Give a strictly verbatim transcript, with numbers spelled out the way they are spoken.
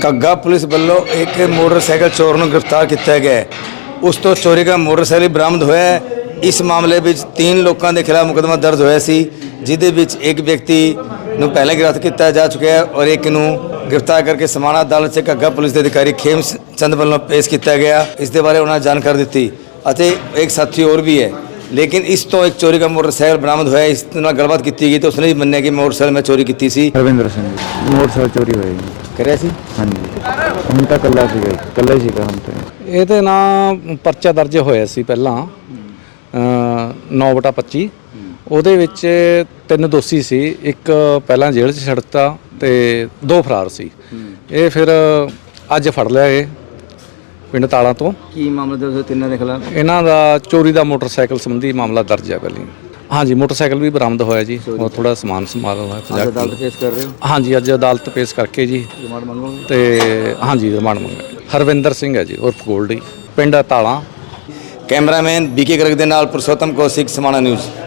ਘੱਗਾ police ਵੱਲੋਂ ਇੱਕ motorcycle ਚੋਰ ਨੂੰ ਗ੍ਰਿਫਤਾਰ ਕੀਤਾ ਗਿਆ ਹੈ। ਉਸ ਤੋਂ ਚੋਰੀ ਦਾ ਮੋਟਰਸਾਈਕਲ ਬਰਾਮਦ ਹੋਇਆ ਹੈ। ਇਸ ਮਾਮਲੇ ਵਿੱਚ तीन ਲੋਕਾਂ ਦੇ ਖਿਲਾਫ ਮੁਕੱਦਮਾ ਦਰਜ ਹੋਇਆ ਸੀ, ਜਿਹਦੇ ਵਿੱਚ ਇੱਕ ਵਿਅਕਤੀ ਨੂੰ ਪਹਿਲਾਂ ਗ੍ਰਿਫਤਾਰ ਕੀਤਾ ਜਾ ਚੁੱਕਿਆ ਹੈ ਔਰ ਇੱਕ ਨੂੰ ਗ੍ਰਿਫਤਾਰ ਕਰਕੇ ਸਮਾਣਾ ਅਦਾਲਤ 'ਚ ਘੱਗਾ ਪੁਲਿਸ ਦੇ ਅਧਿਕਾਰੀ ਖੇਮ ਚੰਦ ਵੱਲੋਂ ਪੇਸ਼ ਕੀਤਾ ਗਿਆ। ਇਸ ਦੇ ਬਾਰੇ ਉਹਨਾਂ ਨੇ ਜਾਣਕਾਰੀ ਦਿੱਤੀ ਅਤੇ ਇੱਕ ਸਾਥੀ ਹੋਰ ਵੀ ਹੈ, लेकिन इस तो एक चोरी का मोटरसाइकिल बरामद होया। इस नाल गलबात की गई तो उसने भी मन्निया कि मोटरसाइकिल मैं चोरी की सी। हरविंदर सिंह मोटरसाइकिल चोरी होएगी करिया सी। हाँ जी हम तो कल्ला सीगा कल्ला ही सीगा हम तो ਇਹਦੇ ਨਾਲ ਪਰਚਾ ਦਰਜ ਹੋਇਆ ਸੀ ਪਹਿਲਾਂ नौ बटा पच्ची। ਉਹਦੇ ਵਿੱਚ ਤਿੰਨ ਦੋਸ਼ੀ ਸੀ, ਇੱਕ ਪਹਿਲਾਂ ਜੇਲ੍ਹ 'ਚ ਛੱਡਤਾ ਤੇ ਦੋ ਫਰਾਰ ਸੀ। ਇਹ ਫਿਰ ਅੱਜ ਫੜ ਲਿਆ ਇਹ ਪਿੰਡ ਤਾਲਾਂ ਤੋਂ। ਕੀ ਮਾਮਲਾ ਦਰਜ ਹੋਇਆ ਤਿੰਨਾਂ ਦੇ ਖਿਲਾਫ? ਇਹਨਾਂ ਦਾ ਚੋਰੀ ਦਾ ਮੋਟਰਸਾਈਕਲ ਸੰਬੰਧੀ ਮਾਮਲਾ ਦਰਜ ਹੈ ਪਹਿਲੀ। ਹਾਂਜੀ ਮੋਟਰਸਾਈਕਲ ਵੀ ਬਰਾਮਦ ਹੋਇਆ ਜੀ, ਉਹ ਥੋੜਾ ਸਮਾਨ ਸੰਭਾਲ ਹੋਇਆ। ਅੱਜ ਅਦਾਲਤ ਪੇਸ਼ ਕਰ ਰਹੇ ਹੋ? ਹਾਂਜੀ ਅੱਜ ਅਦਾਲਤ ਪੇਸ਼ ਕਰਕੇ ਜੀ ਰਿਮਾਂਡ ਮੰਗੋਗੇ? ਤੇ ਹਾਂਜੀ ਰਿਮਾਂਡ ਮੰਗਿਆ। ਹਰਵਿੰਦਰ ਸਿੰਘ ਹੈ ਜੀ ਉਰਫ ਗੋਲਡੀ, ਪਿੰਡ ਤਾਲਾਂ। ਕੈਮਰਾਮੈਨ ਬੀਕੇ ਗਰਗ ਦੇ ਨਾਲ ਪੁਰਸ਼ੋਤਮ ਕੌਸ਼ਿਕ, ਸਮਾਣਾ ਨਿਊਜ਼।